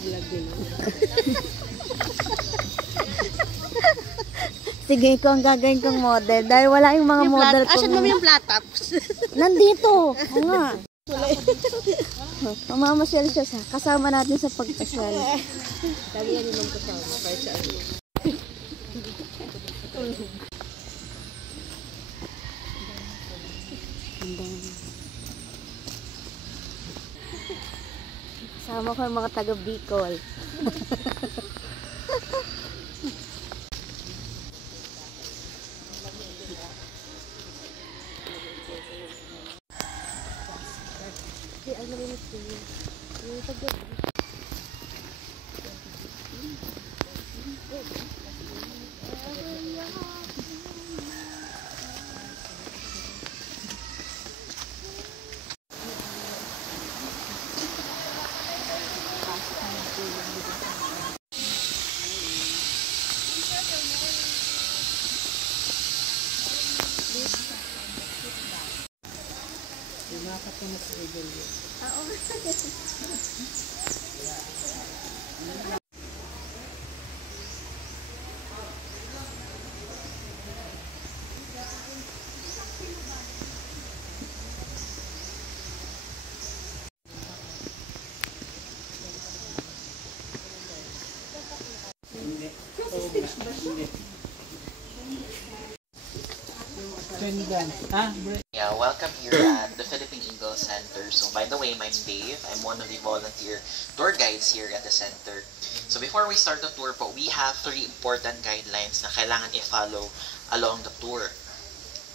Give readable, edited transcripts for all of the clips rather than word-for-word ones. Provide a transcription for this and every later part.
vlog din. Sige, ikaw ang gagawin kong model. Dahil wala yung mga model ko. Asan mo yung flat tops? Nandito. Oo nga. Mamamasyal siya sa kasama natin sa pagpasyal. Lagi yan yung kasama. Kahit siya ano. Kasama ko yung mga taga Bicol. Yeah, welcome here at the Philippine Eagle Center. So by the way, I'm Dave. I'm one of the volunteer tour guides here at the center. So before we start the tour po, we have 3 important guidelines na kailangan i-follow along the tour.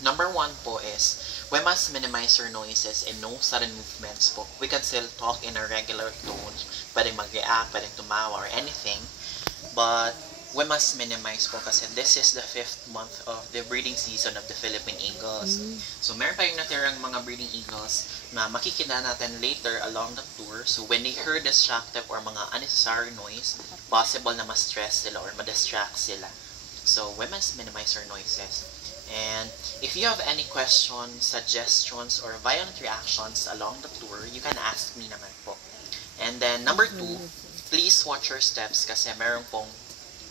Number 1 po is, we must minimize our noises and no sudden movements po. We can still talk in a regular tone, pwedeng mag-react, pwedeng tumawa or anything. But we must minimize po kasi this is the 5th month of the breeding season of the Philippine Eagles. So meron pa yung natirang mga breeding eagles na makikita natin later along the tour. So when they hear destructive or mga unnecessary noise, possible na ma-stress sila or ma-distract sila. So we must minimize our noises. And if you have any questions, suggestions, or violent reactions along the tour, you can ask me naman po. And then number 2, please watch your steps kasi meron pong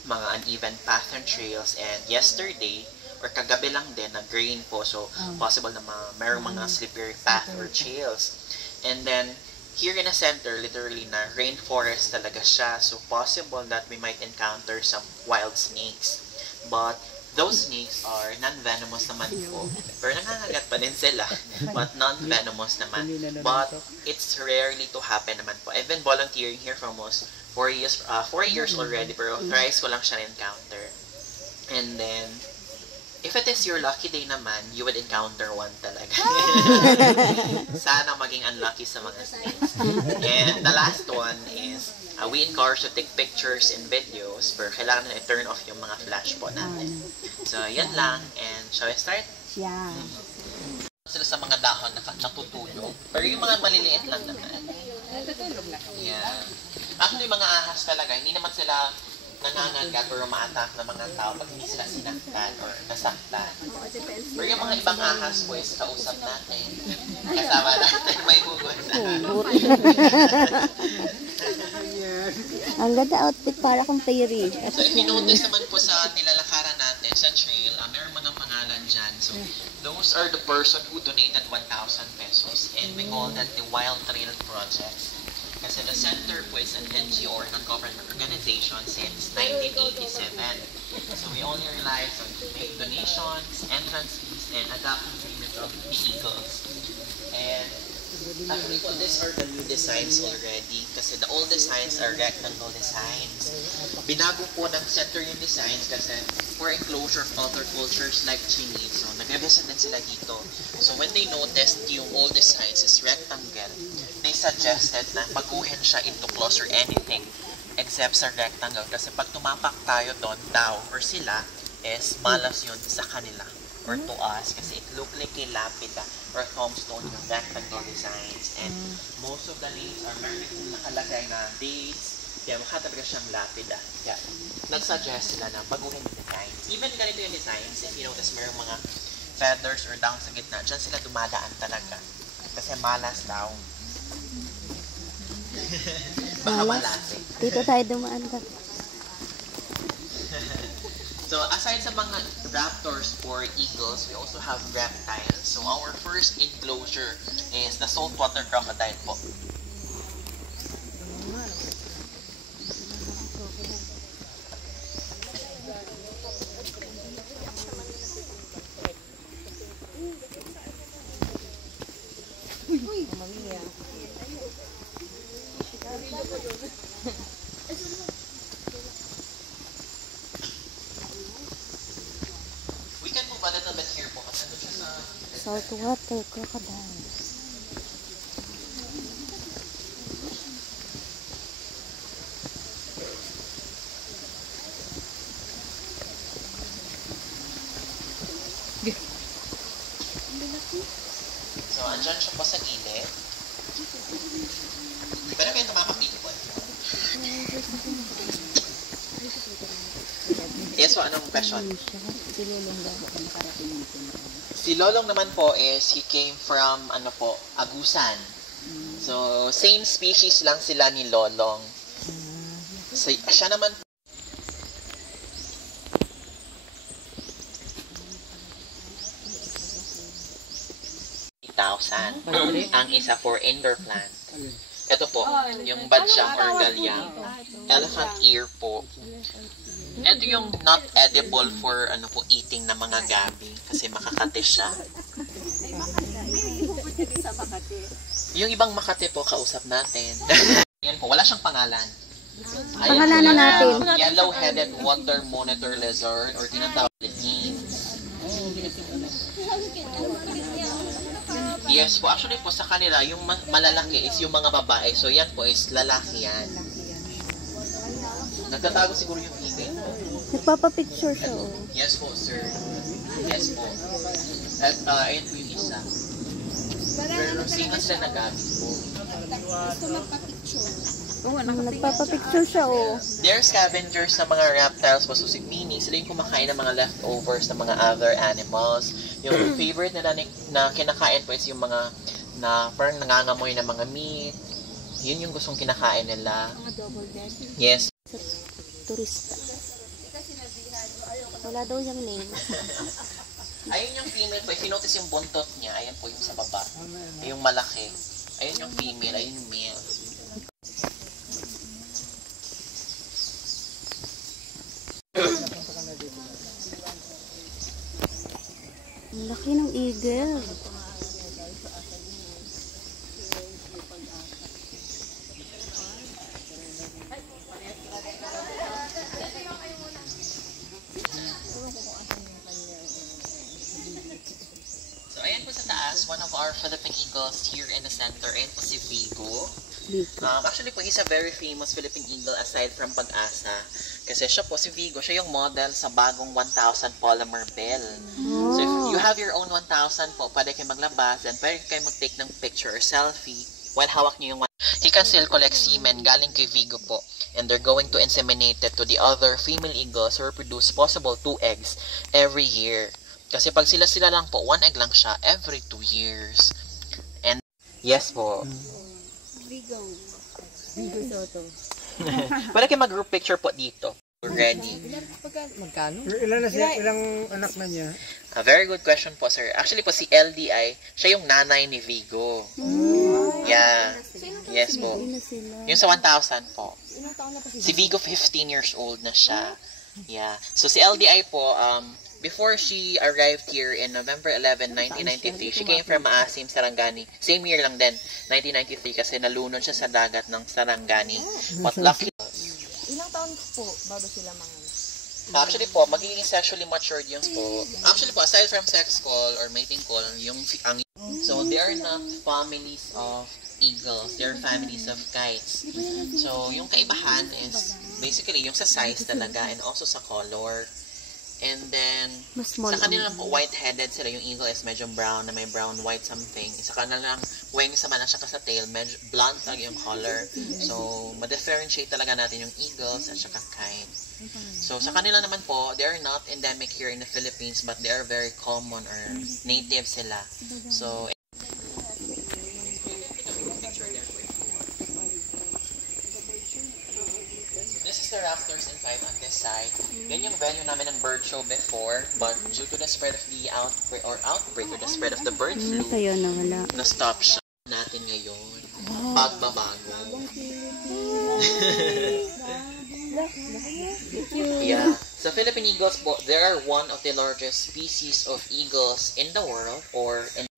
mga uneven path and trails, and yesterday or kagabi lang din nag-rain po, so possible na mayroong mga slippery path or trails. And then here in the center, literally na rainforest talaga siya, so possible that we might encounter some wild snakes, but those snakes are non-venomous naman po, pero nangangagat pa din sila, but non-venomous naman, but it's rarely to happen naman po. I've been volunteering here for almost 4 years already, pero thrice ko lang siya encounter. And then, if it is your lucky day naman, you would encounter one talaga. Sana maging unlucky sa mga snakes. And the last one is, we encourage to take pictures and videos, pero kailangan na i-turn off yung mga flash po natin. So, yan lang. And shall we start? Yeah. Sila sa mga dahon natutulog. Pero yung mga maliliit lang naman. Natutulog na. Yeah. Actually, mga ahas talaga, hindi naman sila nangangagat or ma-attack ng mga tao pag hindi sila sinaktan or nasaktan. Pero yung mga ibang ahas po is kausap natin. Kasama natin, may hugot na. Ang ganda outfit para kong fairy. So, if you notice naman po sa nilalakaran natin sa trail, meron mga pangalan dyan. So, those are the person who donated 1,000 pesos, and we call that the Wild Trail Project. Kasi the center po is an NGO or non-government organization since 1987. So we only rely on make donations, entrance fees, and adoption payment of the eagles. And actually po, these are the new designs already kasi the old designs are rectangle designs. Binago po ng center yung designs kasi for enclosure of other cultures like Chinese. So nag-revisit din sila dito. So when they noticed yung old designs is rectangle, they suggested na baguhin siya into close or anything except sa rectangle kasi pag tumapak tayo doon daw or sila is malas yun sa kanila or to us kasi it look like a lapida or tombstone yung rectangle designs, and most of the leaves are meron nakalagay na dates, kaya mukha talaga siyang lapida. Yeah. Nag-suggest sila na baguhin yung designs. Even ganito yung designs, if you notice mayroong mga feathers or down sa gitna, dyan sila dumadaan talaga kasi malas daw. Baka Malas. malasig. Dito tayo dumaan ka. So, aside sa mga raptors or eagles, we also have reptiles. So, our first enclosure is the saltwater crocodile po. We can move a little bit here po kasi ito siya sa... Saltwater crocodile. So, andyan siya po sa gilid. Pero may tumakapit po. Yes po, anong question? Si Lolong naman po is, he came from, ano po, Agusan. So, same species lang sila ni Lolong. So, siya naman po, 1,000. Ang isa for indoor plant. Ito po, yung badsyang or galyang. Elephant ear po. Ito yung not edible for ano po eating na mga gabi kasi makakate siya. Yung ibang Makati po kausap natin. Yan po, wala siyang pangalan. Pangalanan natin. Yellow-headed water monitor lizard or tinatawag na Philippines. Yes po, actually po sa kanila, yung malalaki is yung mga babae. So yan po is lalaki yan. Nagtatago siguro yung female po. Nagpapapicture siya, oh. Yes po, sir. Yes po. At ayun po yung isa. Pero sino sila nagabi po? Nagpapapicture siya, oh. They're scavengers sa mga reptiles po. So si Meanie, sila yung kumakain ng mga leftovers ng mga other animals. Yung favorite nila na kinakain po is yung mga na parang nangangamoy na mga meat. Yun yung gustong kinakain nila. Yes. Turista. Wala daw yung name. Ayun yung female po. If you notice yung buntot niya, ayun po yung sa baba. Yung malaki. Ayun yung female, ayun yung male. Ang laki ng eagle. So, ayan po sa taas, one of our Philippine eagles here in the center. Ayan po si Vigo. Actually po, he's a very famous Philippine eagle aside from Pag-asa. Kasi siya po, si Vigo, siya yung model sa bagong 1,000 polymer bell. So if you have your own 1,000 po, pwede kayo maglabas and pwede kayo mag-take ng picture or selfie while hawak niyo yung He can still collect semen galing kay Vigo po. And they're going to inseminate it to the other female eagles who reproduce possible 2 eggs every year. Kasi pag sila lang po, 1 egg lang siya every 2 years. And yes po. Vigo Soto. Pwede kayo mag-group picture po dito. We're ready. Magkano? Ilang anak na niya? A very good question po, sir. Actually po, si LDI, siya yung nanay ni Vigo. Yeah. Yes po. Yung sa 1,000 po. Si Vigo, 15 years old na siya. Yeah. So, si LDI po, before she arrived here in November 11, 1993, she came from Maasim, Sarangani. Same year lang din, 1993, kasi nalunod siya sa dagat ng Sarangani. But lucky, Ilang taon po bago sila mga actually po, magiging sexually matured yung po. Actually po, aside from sex call or mating call, so they are not families of eagles, they are families of kites. So, yung kaibahan is basically yung sa size talaga and also sa color. And then, Mas small sa kanila po, white-headed sila. Yung eagle is medyo brown, na may brown-white something. Sa kanilang wings naman, at saka sa tail, medyo blonde talaga yung color. So, ma-differentiate talaga natin yung eagles at saka kite. So, sa kanila naman po, they are not endemic here in the Philippines, but they are very common or native sila. So, is the Raptors in 5 on this side. Yan yung venue namin ng bird show before, but due to the spread of the outbreak or the spread of the bird flu, Kaya nawala. na-stop siya natin ngayon. Pagbabago. Yeah. Sa Philippine eagles po, they are one of the largest species of eagles in the world or in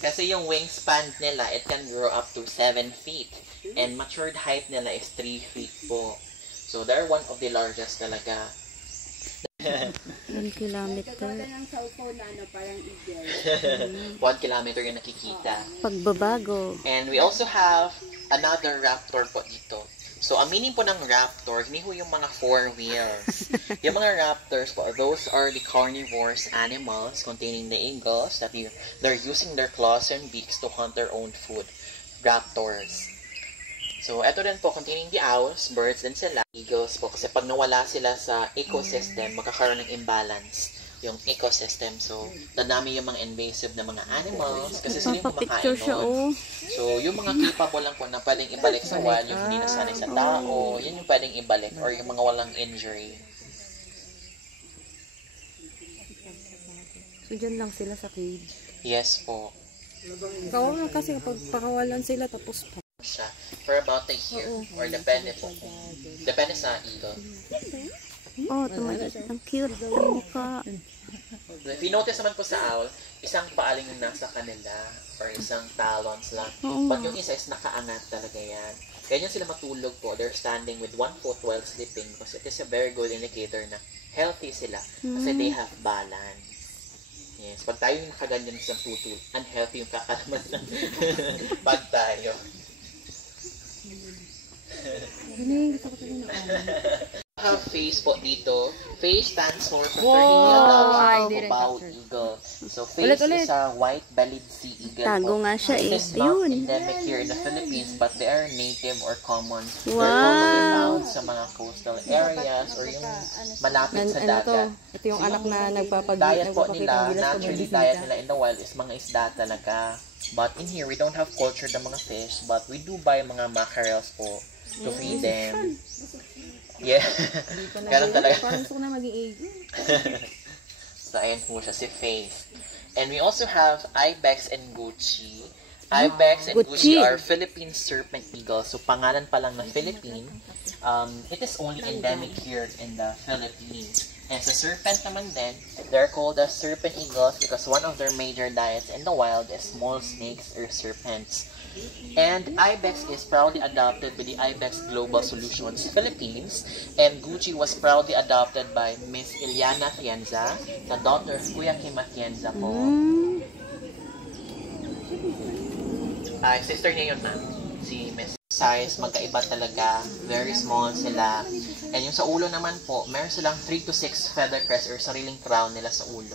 kasi yung wingspan nila, it can grow up to 7 feet. And matured height nila is 3 feet po. So, they're one of the largest talaga. 1 kilometer. 1 kilometer yung nakikita. Pagbabago. And we also have another raptor po dito. So, ang meaning po ng raptor, hindi po yung mga 4 wheels. Yung mga raptors po, those are the carnivorous animals containing the eagles that they're using their claws and beaks to hunt their own food. Raptors. So, eto din po, containing the owls, birds din sila, eagles po. Kasi pag nawala sila sa ecosystem, magkakaroon ng imbalance yung ecosystem. So, dadami yung mga invasive na mga animals kasi sila yung Papapicture kumakain siya, nun. So, yung mga capable lang po na pwedeng ibalik sa wild, yung hindi nasanay sa tao, yun yung pwedeng ibalik or yung mga walang injury. So, dyan lang sila sa cage. Yes po. Kawawa kasi kapag pakawalan sila tapos pa. Siya for about a year or depende po. Depende sa eagle. Oh, tumalit. Ang cute ng mukha. If you notice naman po sa owl, isang paaling yung nasa kanila or isang talons lang. Oo But nga. yung isa is nakaangat talaga yan. Ganyan sila matulog po. They're standing with 1 foot while sleeping because it is a very good indicator na healthy sila kasi they have balance. Yes. Pag tayo yung nakaganyan sa tutul, unhealthy yung kakalaman ng pag tayo. Have face po dito. Face stands for Fraternity Adoption Cubao Eagle. So, face is a white-bellied sea eagle. Tago po. nga siya It eh. is not Ayun. endemic here in the Philippines, but they are native or common. They're Wow. commonly found sa mga coastal areas or yung malapit sa Ano to? dagat. Ito yung anak na Diet po nagpapakita nila, ng gilas naturally diet nila in the wild is mga isda talaga. But in here, we don't have cultured ng mga fish, but we do buy mga mackerels po to feed them. Yeah. Ganun talaga. Parang gusto ko na maging eagle. So, ayan po siya, si Faith. And we also have Ibex and Gucci. Ibex and Gucci are Philippine serpent eagles. So, pangalan pa lang na Philippine. It is only endemic here in the Philippines. And sa serpent naman din, they're called as serpent eagles because one of their major diets in the wild is small snakes or serpents. And Ibex is proudly adopted by the Ibex Global Solutions Philippines, and Gucci was proudly adopted by Miss Iliana Atienza, the daughter of Kuya Kim Atienza po. Ay, sister niya yun na, si Miss. Size, magkaiba talaga, very small sila. And yung sa ulo naman po, meron silang 3 to 6 feather crest or sariling crown nila sa ulo.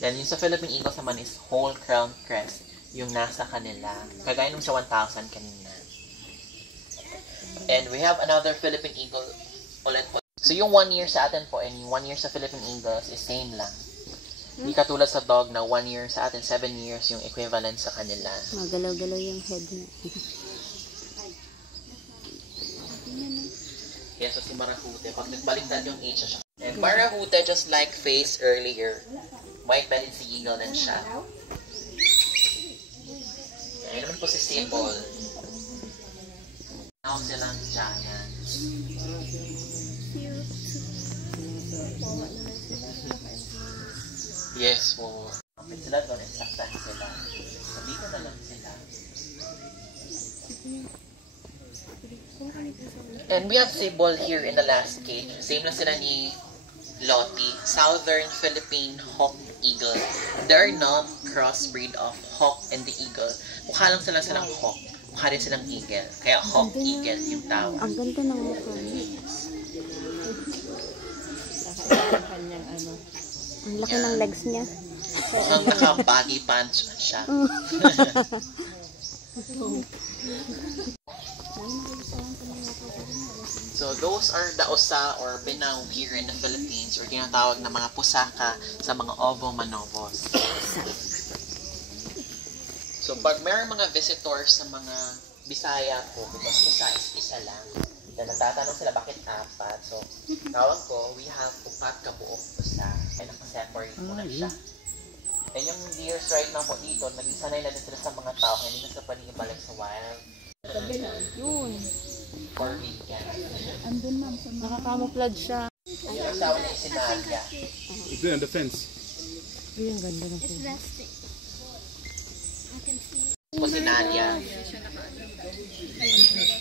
Then yung sa Philippine Eagles naman is whole crown crest yung nasa kanila. Kagaya nung sa 1,000 kanina. And we have another Philippine Eagle ulit po. So yung 1 year sa atin po and yung 1 year sa Philippine Eagles is same lang. Hindi katulad sa dog na 1 year sa atin, 7 years yung equivalent sa kanila. Magalaw-galaw yung head niya. Yes, so si Marahute, pag nagbaliktad yung age siya. And Marahute, just like Face earlier, white-bellied sea eagle din siya. Ayun naman po si Symbol. Now silang giants. Yes po. Kapit sila doon, insaktan sila. Sabi ko na lang sila. And we have Symbol here in the last cage. Same lang sila ni Lottie, Southern Philippine Hawk Eagle. They are not crossbreed of hawk and the eagle. Mukha lang silang hawk. Mukha rin silang eagle. Kaya hawk eagle yung tawag. Ang ganda ng mukha niya. Ang laki ng legs niya. Mukhang naka-baggy pants siya. So, those are the osa or binaw here in the Philippines or tinatawag na mga pusaka sa mga ovo-manovos. So, pag mayroong mga visitors sa mga Bisaya po, because isa is isa lang, Then, nagtatanong sila bakit apat. So, tawag ko, we have upat ka buok usa. Kaya nakaseparate mo na siya. And yung deers right now po dito, naging sanay na din sila sa mga tao. Hindi na sila pwede ibalik sa wild. Yun. For weekend. Nakakamouflage siya. Yung asawa niya si Nadia. It's there on the fence. Ay, ang ganda na po. Po si Nadia.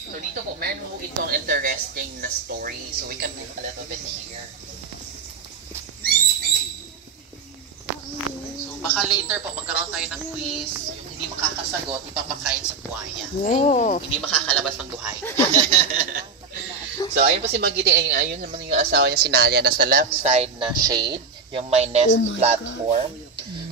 So dito po, meron po itong interesting na story. So we can move a little bit here. So baka later po, magkaroon tayo ng quiz. Yung hindi makakasagot, ipapakain sa buhaya. Wow. Hindi makakalabas ng buhay. So ayun po si Magiting. Ayun naman yung asawa niya si Nadia. Nasa left side na shade. Yung may nest platform.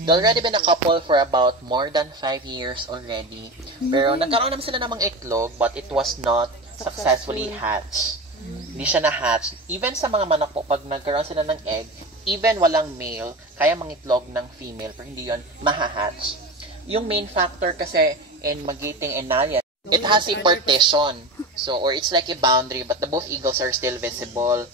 They already been a couple for about more than 5 years already. Pero nagkaroon naman sila namang itlog, but it was not successfully hatched. Hindi siya na-hatch. Even sa mga manok po, pag nagkaroon sila ng egg, even walang male, kaya mangitlog ng female, pero hindi yon maha-hatch. Yung main factor kasi in Magiting and Nadia, it has a partition. So, or it's like a boundary, but the both eagles are still visible.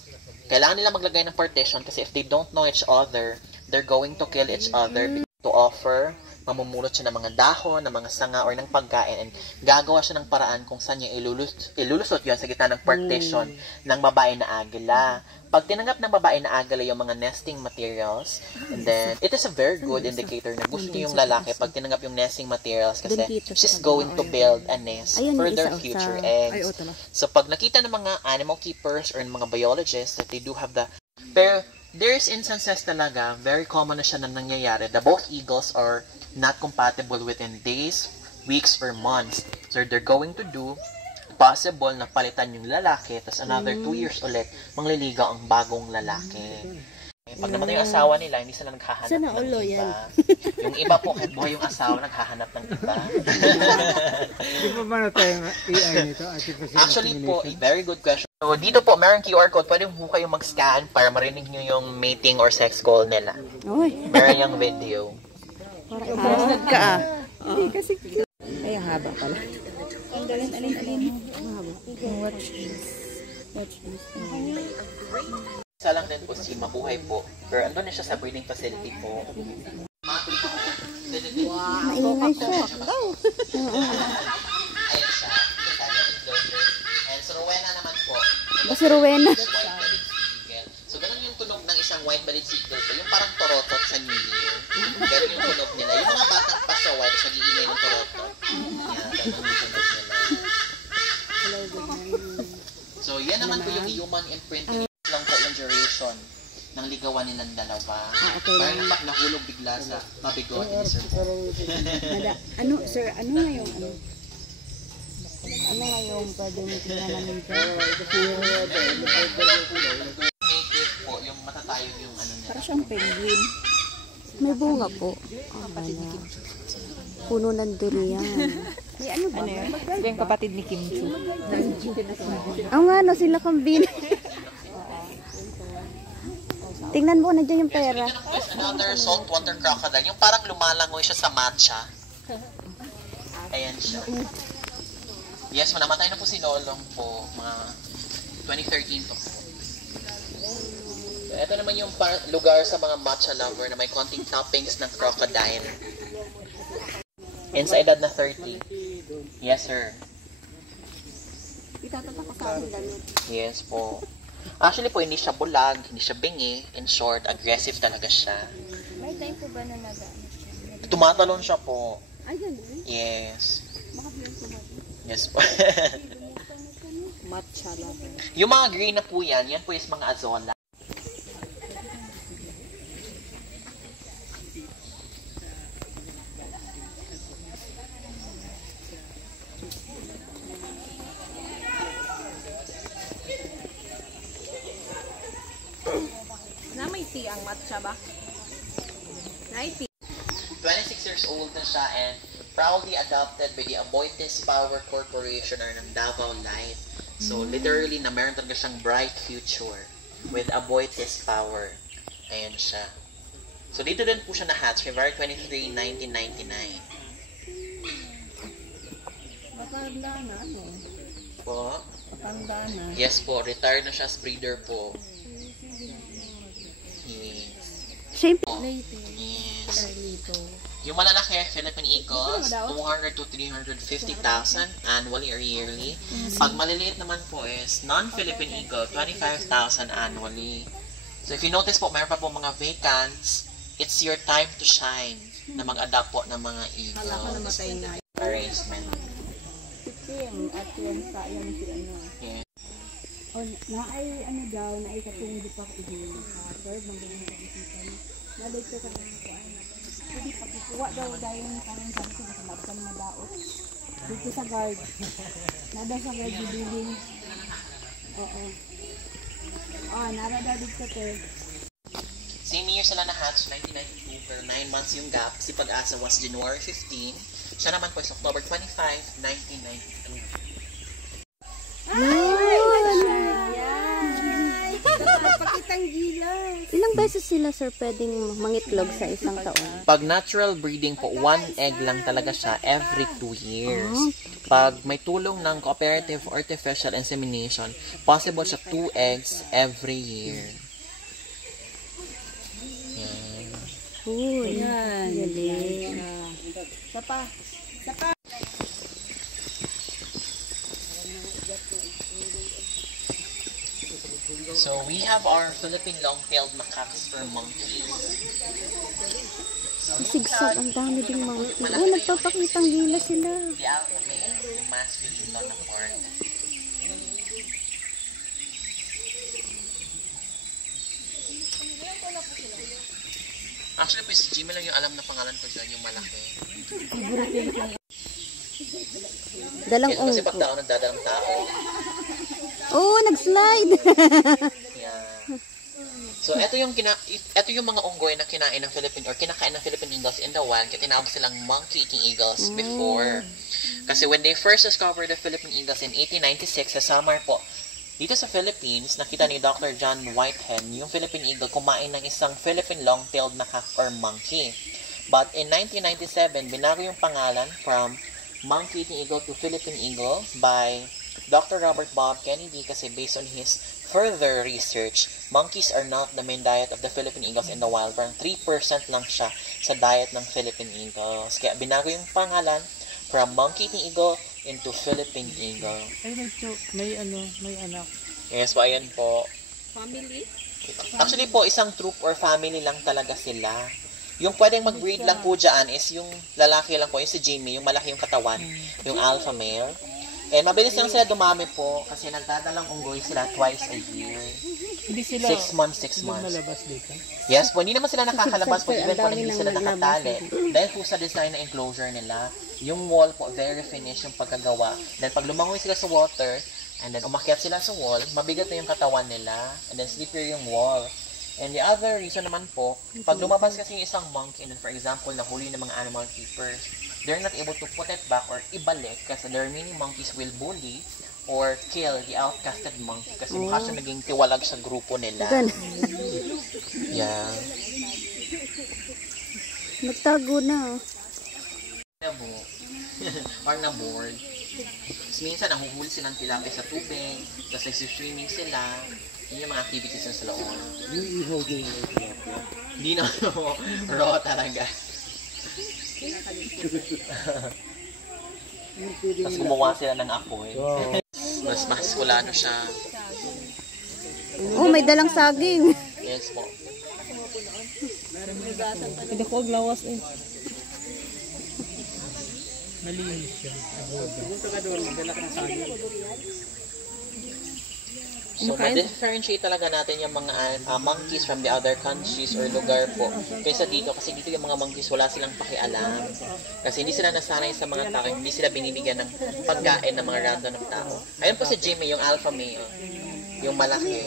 Kailangan nila maglagay ng partition kasi if they don't know each other, they're going to kill each other to offer. Mamumulot siya ng mga dahon, ng mga sanga, or ng pagkain, and gagawa siya ng paraan kung saan niya ilulusot yun sa gitna ng partition ng babae na agila. Pag tinanggap ng babae na agila yung mga nesting materials, and then, it is a very good indicator na gusto yung lalaki pag tinanggap yung nesting materials kasi she's going to build a nest for their future eggs. So, pag nakita ng mga animal keepers or ng mga biologists that they do have the... Pero, there's instances talaga, very common na siya na nangyayari, that both eagles are not compatible within days, weeks, or months. So, they're going to do possible na palitan yung lalaki, tapos another 2 years ulit, mangliligaw ang bagong lalaki. Pag naman yung asawa nila, hindi sila naghahanap ng iba. Yung iba po, kahit buhay yung asawa, naghahanap ng iba. Di ba ba na tayong AI nito? Actually po, very good question. So, dito po, meron QR code. Pwede po kayong mag-scan para marinig nyo yung mating or sex call nila. Meron yung video. Interested ka ah. Kasi ay, haba pala. Alin. Watch this. Isa lang din po si Mabuhay po. Pero andun na siya sa breeding facility po. Maingay siya. Ayan siya. And so, Rowena naman po. Ba si Rowena? White-bellied seagull. So, ganun yung tunog ng isang white-bellied seagull. So, yung parang torotot sa New Year. Ganun yung tunog nila. Yung mga batang pasaway, tapos nag-iingay ng torotot. Yan, ganun yung tunog nila. So, yan naman po yung human imprinting. Lang po yung duration ng ligawan nilang dalawa. Okay. Parang nahulog bigla sa mabigot ni Sir. Ano, sir, ano na yung ano? Ano na yung pwede mo tingnan namin dyan? Native po, yung matatayog yung ano nila. Para siyang penguin. May bunga po. Puno ng durian. May ano ba? Ito yung kapatid ni Kim Chu. Ang ano, sila kambing. Tingnan mo, nandiyan yung pera. There's another saltwater crocodile. Yung parang lumalangoy siya sa matcha. Ayan siya. Yes, namatay na po si Lolong po. Mga 2013 po. So, ito naman yung lugar sa mga matcha lover na may konting toppings ng crocodile. And sa edad na 30. Yes, sir. Itatatak ko sa akin damit. Yes po. Actually po, hindi siya bulag, hindi siya bingi. In short, aggressive talaga siya. May time po ba na nag-ano? Tumatalon siya po. Ay, ganun. Yes. Yes po. Matcha lang. Yung mga green na po yan po is mga azola. Na may tea ang matcha ba? Na tea. 26 years old na siya and proudly adopted by the Aboitiz Power Corporation or ng Davao Life. So, literally, na meron talaga siyang bright future with Aboitiz Power. Ayan siya. So, dito din po siya na-hatch, February 23, 1999. Matanda na, ano? Po. Tanda na. Yes po, retired na siya as breeder po. Yes. Shape. Yes. Yung malalaki, Philippine Eagles, 200 to 350,000 annually or yearly. Pag maliliit naman po is non-Philippine Eagle, 25,000 annually. So if you notice po, mayroon pa po mga vacants, it's your time to shine na mag-adapt po ng mga eagles. Arrangement. Sikim at yan sa yan si ano. Yeah. O, naay ano daw, naay katong di pa ihil. Sir, manggaling sa isipan. Naday ko kang kuan. Hindi pagkukuha daw dayon karang sabi ko masamap sa mga daot. Dito sa guard. Nada sa guard building. Oo. Nara daw dito te. Same year sila na hatch, 1992, pero 9 months yung gap. Si Pag-asa was January 15. Siya naman po is October 25, 1992. Pakitang gilas. Ilang beses sila, sir, pwedeng mangitlog sa isang taon? Pag natural breeding po, 1 egg lang talaga siya every 2 years. Pag may tulong ng cooperative artificial insemination, possible siya 2 eggs every year. Uy, Yan. galing. Sapa. So we have our Philippine long-tailed macaques for monkeys. Sigsag, ang dami ding mga. Oh, nagpapakitang gila sila. The alpha male, yung masculine non-apart. Actually po si Jimmy lang yung alam na pangalan ko dyan, yung malaki. Dalang Yan kasi unggo. pag tao nagdadalang tao. Oh, nag-slide. Yeah. So ito yung mga unggoy na kinain ng Philippine or kinakain ng Philippine eagles in the wild. Kaya tinawag silang monkey-eating eagles before. Kasi when they first discovered the Philippine eagles in 1896 sa summer po, dito sa Philippines, nakita ni Dr. John Whitehead yung Philippine eagle kumain ng isang Philippine long-tailed macaque or monkey. But in 1997, binago yung pangalan from monkey-eating eagle to Philippine eagle by Dr. Robert Bob Kennedy kasi based on his further research, monkeys are not the main diet of the Philippine eagles in the wild. Parang 3% lang siya sa diet ng Philippine eagles. Kaya binago yung pangalan from monkey-eating eagle into Philippine eagle. Ay, may anak. Yes po, ayan po. Family? Actually po, isang troop or family lang talaga sila. Yung pwedeng mag-breed lang po dyan is yung lalaki lang po, yung si Jimmy, yung malaki yung katawan, yung alpha male. And mabilis lang sila dumami po kasi nagdadalang unggoy sila twice a year. Hindi sila 6 months, 6 months. malabas dito. Yes po, hindi naman sila nakakalabas po even po Ang dami hindi nang sila naglabas. nakatali. Dahil po sa design ng enclosure nila, yung wall po, very finished yung pagkagawa. Then pag lumangoy sila sa water, and then umakyat sila sa wall, mabigat na yung katawan nila, and then slippery yung wall. And the other reason naman po, pag lumabas kasi yung isang monkey, and then for example, nahuli ng mga animal keepers, they're not able to put it back or ibalik kasi there are many monkeys will bully or kill the outcasted monkey kasi mukha siya naging tiwalag sa grupo nila. Gan. Yeah. Nagtago na. Nabo. Or na-board. Tapos minsan, nahuhuli silang tilapia sa tubig, tapos nag-swimming sila. Yun yung mga activities na sila on. Yung ihaw din yung tilapia. Hindi na, raw talaga. Tapos gumawa sila ng apoy. Wow. Mas maskulano siya. Oh, may dalang saging. Yes po. Hindi ko aglawas eh. Malinis siya. So, na-differentiate talaga natin yung mga monkeys from the other countries or lugar po. Kaysa dito, kasi dito yung mga monkeys wala silang pakialam. Kasi hindi sila nasanay sa mga tao, hindi sila binibigyan ng pagkain ng mga random ng tao. Ayun po si Jimmy, yung alpha male. Yung malaki.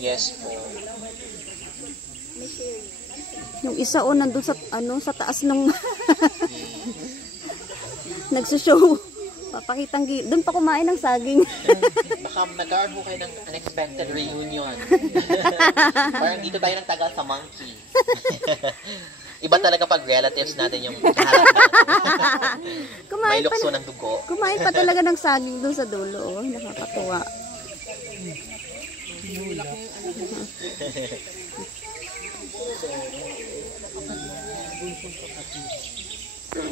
Yes po. Yung isa o nandun sa, sa taas ng nagsushow. Papakitang doon pa kumain ng saging. Baka nagkaroon po kayo ng unexpected reunion. Parang dito tayo nagtagal sa monkey. Iba talaga pag relatives natin yung kaharap natin. May lukso ng dugo. Kumain pa talaga ng saging doon sa dulo. Oh. Nakakatuwa.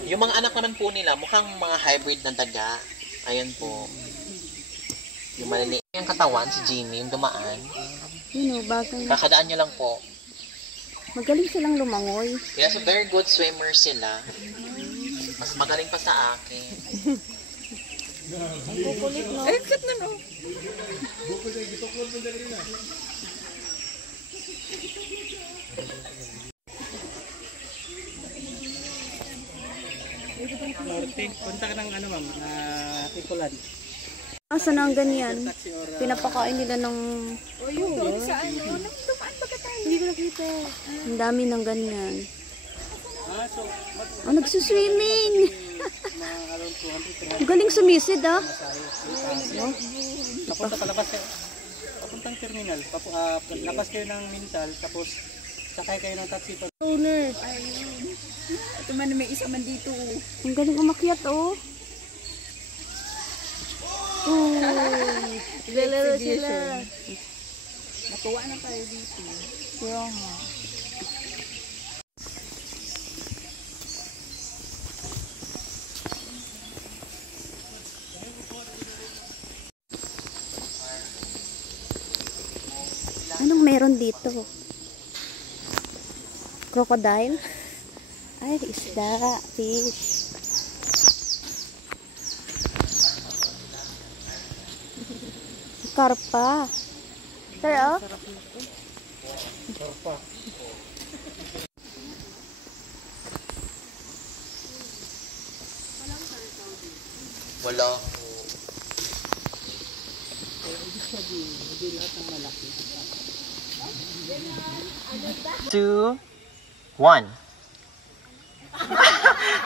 Yung mga anak naman po nila, mukhang mga hybrid na daga. Ayan po. Yung maliliit yung katawan, si Jimmy, yung dumaan. Yun o, bagay. Kakadaan nyo lang po. Magaling silang lumangoy. Yes, very good swimmer sila. Mas magaling pa sa akin. Ang kukulit, no? Ay, cute na, no? Norte, punta ka ng ano ma'am, Tikulan. Asa na ang ganyan? Pinapakain nila ng... O yun, doon sa ano, dumaan ba ka tayo? Hindi ko nakita. Ang dami ng ganyan. So, Oh, nagsuswimming! mga around 200, Ang galing sumisid, ah. papunta palabas kayo. Papuntang terminal. Labas kayo ng Mintal, tapos sakay kayo ng taxi pa. Owner. Ito man may isa man dito. Ang galing umakyat, oh. Oh. Lalaro sila. Natuwa na tayo dito. Yeah. Anong meron dito? Crocodile? Ay, isda, fish. Karpa. Sir, oh? Wala. 2, 1.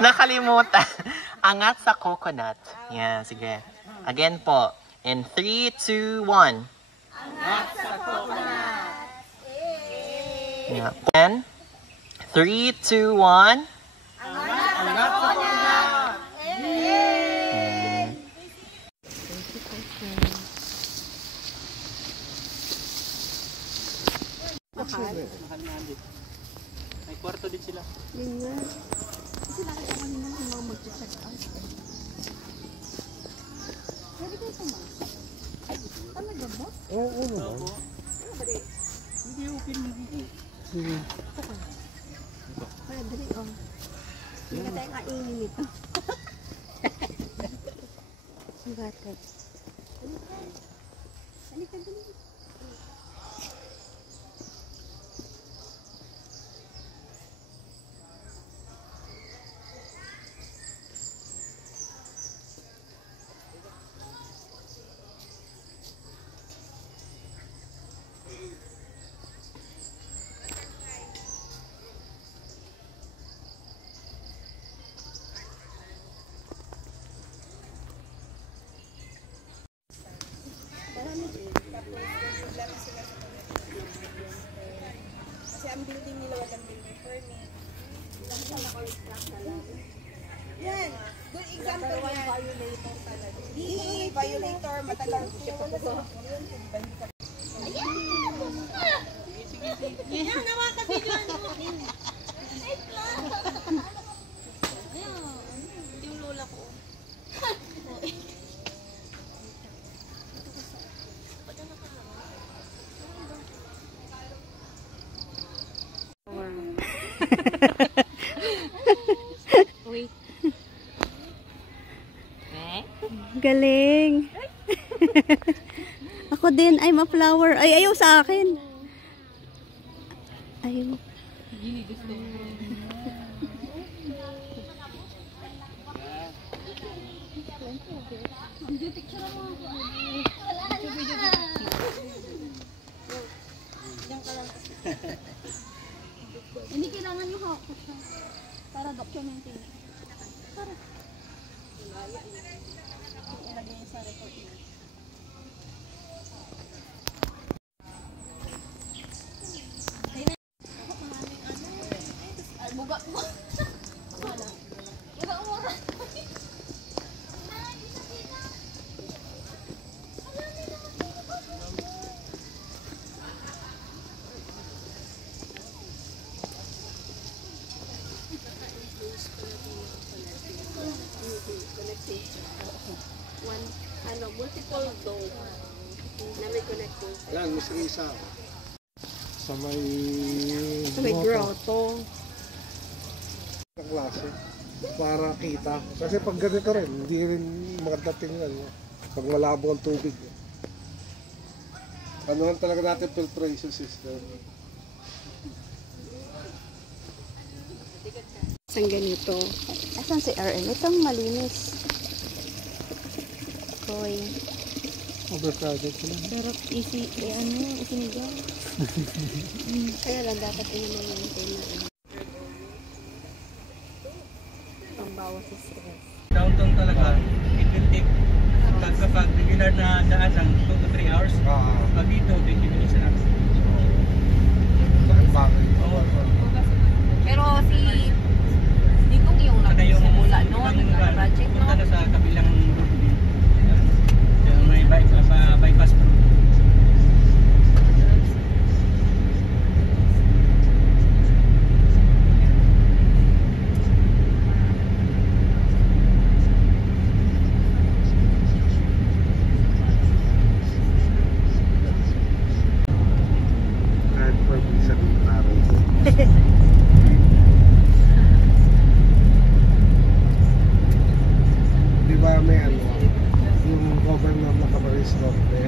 Nakalimutan. Angat sa coconut. Yan, sige. Again po. In 3, 2, 1. Angat sa coconut. Yeah. And 3, 2, 1. Angat sa coconut. Mahal na din. May kwarto din sila. Yun nga. Kasi nakita ko nila yung mga mag-check out. Pwede kayo pumasok? Ay, talaga ba? Oo. Hindi open mo. Kaya dali, oh. Hindi ka tayo kainin nito. Ang gatot. Halika, dali. Kasi ang building nila walang building permit. Lang siya naka-restruct na lang. Yan. Good example yan. Violator talaga. Hindi violator. Matalang siya pa po. Yan, nawa ka bigyan mo. Yung lola ko. Wait. Galing. Ako din, I'm a flower. Ay, ayaw sa akin. Ayaw. Hindi kailangan mo hawak siya. Para documenting. Para. Ilagay niya sa record niya. Buga. ano, multiple dome na may connecting. Yan, Miss Risa. Sa may... So may grotto. Ang klase. Para kita. Kasi pag ganito rin, hindi rin maganda tingnan. No? Pag malabo ang tubig. Ano lang talaga natin filtration system. Isang ganito. Asan si RM? Itong malinis. Koy. Overcrowded sila. Sarap isinigaw. Kaya lang dapat i-maintain na pambawas sa stress. Downtown talaga, it will take kapag regular na daan lang 2 to 3 hours. Pag dito, 20 minutes na. Pero si Digong yung nagsimula noon, nag-project Punta no? na sa kabilang road din. Yung may bypass road. Kahit pag isang araw. Di ba may ano, yung governor na Camarines Norte,